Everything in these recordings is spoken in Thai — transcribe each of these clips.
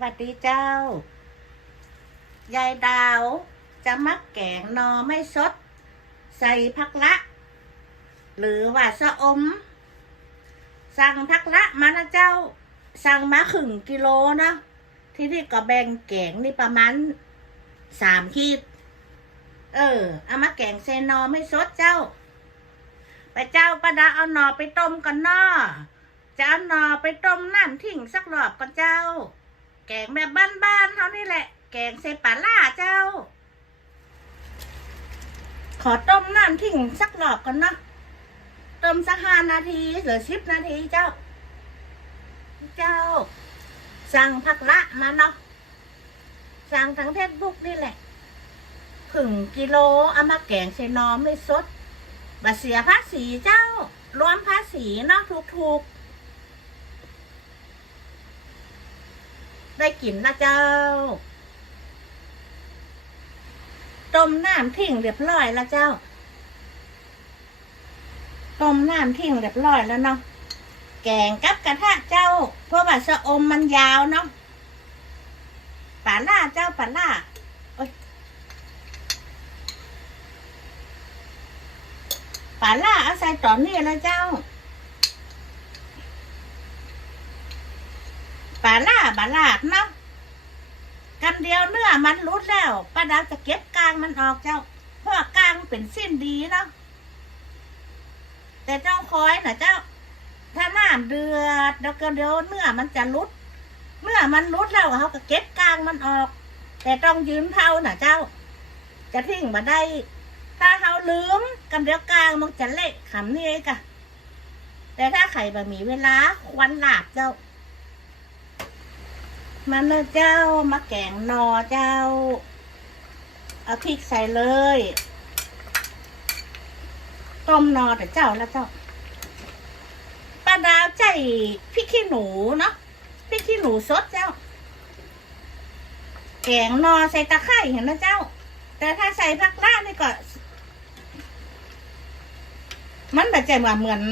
สวัสดีเจ้า ยายดาวจะมักแกงนอไม่สด ใส่พักละ หรือว่าสะอม สั่งพักละมานะเจ้า สั่งมาครึ่งกิโลนะที่นี่ก็แบ่งแกงนี่ประมาณสามขีด เออเอามาแกงเซนอไม่สดเจ้า ไปเจ้าประดาเอาหนอไปต้มกันเนาะจะเอาหนอไปต้มน้ำทิ้งสักรอบก่อนเจ้า แกงแบบบ้านๆเท่านี่แหละ แกงใส่ปลาล่าเจ้า ขอต้มน้ำทิ้งสักรอบก่อนเนาะต้มสักห้านาทีหรือสิบนาทีเจ้า เจ้า สั่งผักละมาเนาะสั่งทางเฟซบุ๊กนี่แหละครึ่งกิโลเอามาแกงใส่นอไม่สดบาเสียภาษีเจ้า รวมภาษีเนาะถูกๆ ได้กินละเจ้า ต้มน้ำทิ้งเรียบร้อยแล้วเจ้า ต้มน้ำทิ้งเรียบร้อยแล้วเนาะ แกงกับกระทะเจ้า เพราะว่าสะอมมันยาวเนาะป่าล่าเจ้าป่าล่าโอ๊ยป่าล่าเอาใส่ตอนนี้แล้วเจ้า ป่าล่าป่าลาดเนาะกันเดียวเนื้อมันรุดแล้วป้าดาวจะเก็บกลางมันออกเจ้าเพราะว่ากลางเป็นสิ้นดีเนาะแต่เจ้าคอยนะเจ้า ถ้าน้ำเดือดเดี๋ยวเดี๋ยวเนื้อมันจะรุดเมื่อมันรุดแล้วเขาก็เก็บกลางมันออก แต่ต้องยืนเท่านะเจ้า จะทิ้งมาได้ ถ้าเขาลืมกันเดียวกลางมันจะเละขำนี่เองกะแต่ถ้าไข่บะหมี่เวลาควันหลาบเจ้า มันนะเจ้ามาแกงนอเจ้า เอาพริกใส่เลย ต้มนอแต่เจ้าแล้วเจ้าป้าดาวใจพริกขี้หนูเนาะพริกขี้หนูสดเจ้า แกงนอใส่ตะไคร้เห็นนะเจ้า แต่ถ้าใส่ผักล่านี่ก็ มันแบบใจว่าเหมือน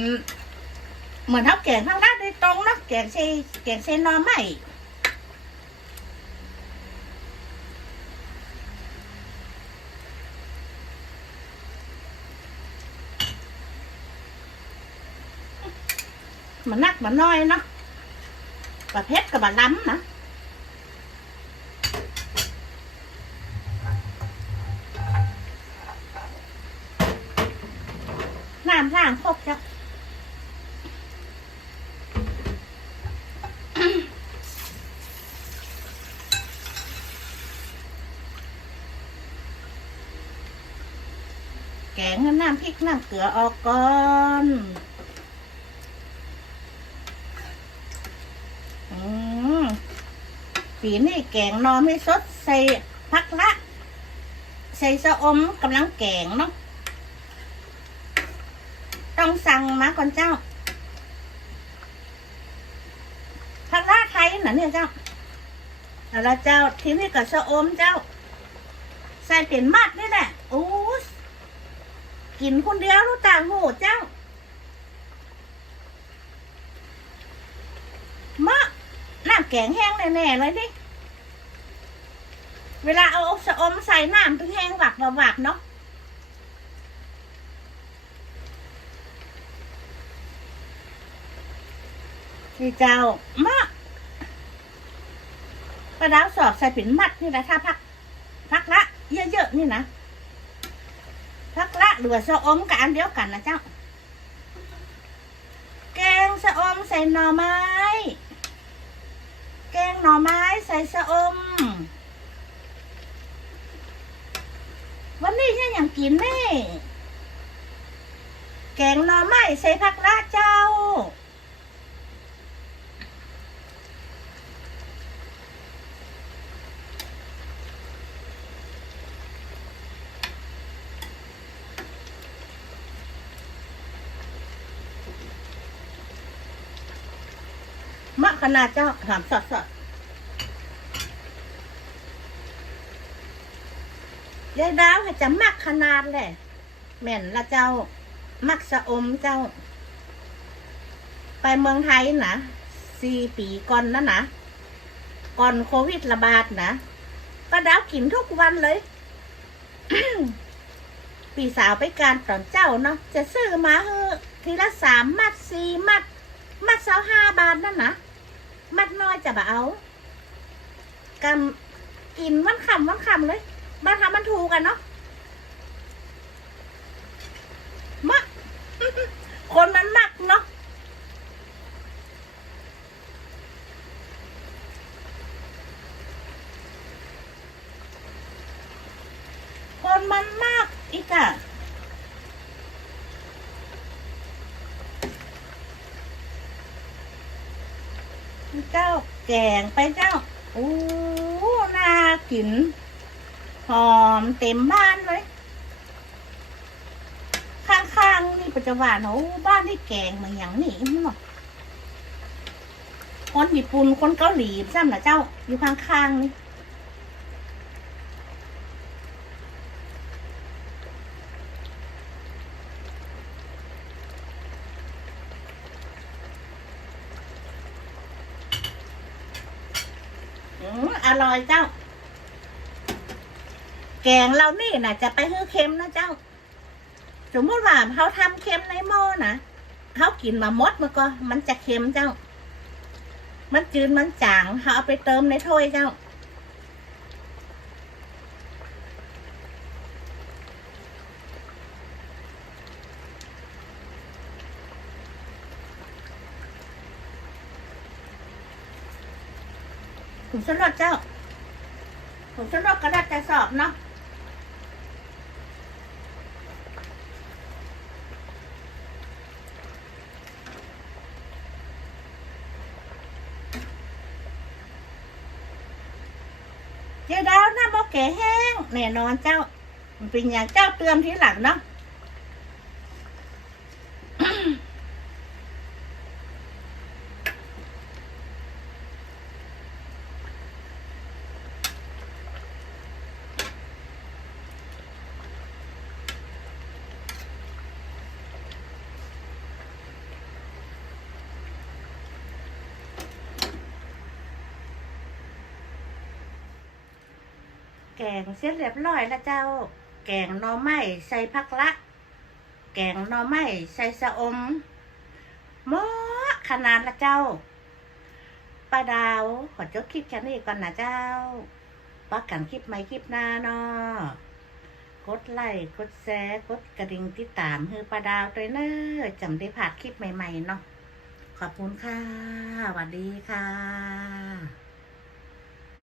เหมือนเท่าแกงผักล่าโดยตรงเนาะแกงใส่แกงใส่นอไม่มั นนักมันน้อยเนาะประเภทกับบะล้ำนะน้ำล่างครบจ้ะ แกงน้ำพริกน้ำเกลือออกก่อน อืม ปีนี่แกงนอไม่สดใส่พักละใส่สะอมกำลังแกงเนาะต้องสั่งมาก่อนเจ้าพักละไทยนะเนี่ยเจ้าเอาละเจ้าทีนี้กับสะอมเจ้า ใส่เป็นมัดนี่แหละโอ้กินคนเดียวรู้ต่างหูเจ้ามะ น้ำแกงแห้งแน่ๆเลยดิเวลาเอาสะอมใส่น้ำถึงแห้งหวักหวักเนาะนี่เจ้ามะกระดาวสอบใส่เป็นมัดนี่แหละถ้าพัก พักละ เยอะๆนี่นะพักละหรือว่าสะอมกับอันเดียวกันนะเจ้า แกงสะอมใส่หน่อไม้ แกงหน่อไม้ใส่สะอม วันนี้ฉันอยางกินแน่แกงหน่อไม้ใส่ผักลาเจ้า มะขนาดเจ้าถามสดสดยายดาวจะมักขนาดแหละแม่นละเจ้า มักสะอมเจ้า ไปเมืองไทยนะสี่ปีก่อนนะนะก่อนโควิดระบาดนะป้าดาวกินทุกวันเลย ปีสาวไปการตอนเจ้าเนาะจะซื้อมาเฮอทีละสามมัดสี่มัด มัดเสาห้าบาทนั่นนะ มัดน้อยจะบ่เอากำกินวันคำวันคำเลยมาทำมันถูกกันเนาะมะคนมันมักเนาะคนมันมากอีกอะเจ้า แกงไปเจ้าโอ้น่ากิน หอมเต็มบ้านเลย ข้างๆนี่ปัจจุบันโอ้บ้านที่แกงมาอย่างนี้มั้งเนาะคนญี่ปุ่นคนเกาหลีซ้ำนะเจ้าอยู่ข้างๆนี่ อร่อยเจ้า แกงเรานี่นะจะไปฮื้อเค็มนะเจ้า สมมติว่าเขาทำเค็มในหม้อนะเขากินมามดมันก็ มันจะเค็มเจ้า มันจืดมันจางเขาเอาไปเติมในถ้วยเจ้า ผมสลดเจ้าผมสลดกระดาษจะสอบเนาะเจ้าดาวหน้าบอแก่แห้งแน่นอนเจ้า มันเป็นอย่างเจ้าเตือนที่หลังเนาะ แกงเสร็จเรียบร้อยแล้วเจ้า แกงหน่อไม้ใส่ผักละ แกงหน่อไม้ใส่สะอมหมอขนาดละเจ้าป้าดาวขอจบคลิปแค่นี้ก่อนนะเจ้าปักกันคลิปใหม่คลิปหน้าเนาะกดไลค์กดแชร์กดกระดิ่งติดตามคือป้าดาวด้วยเนอะจำได้ผ่านคลิปใหม่ ๆ เนาะขอบคุณค่ะสวัสดีค่ะ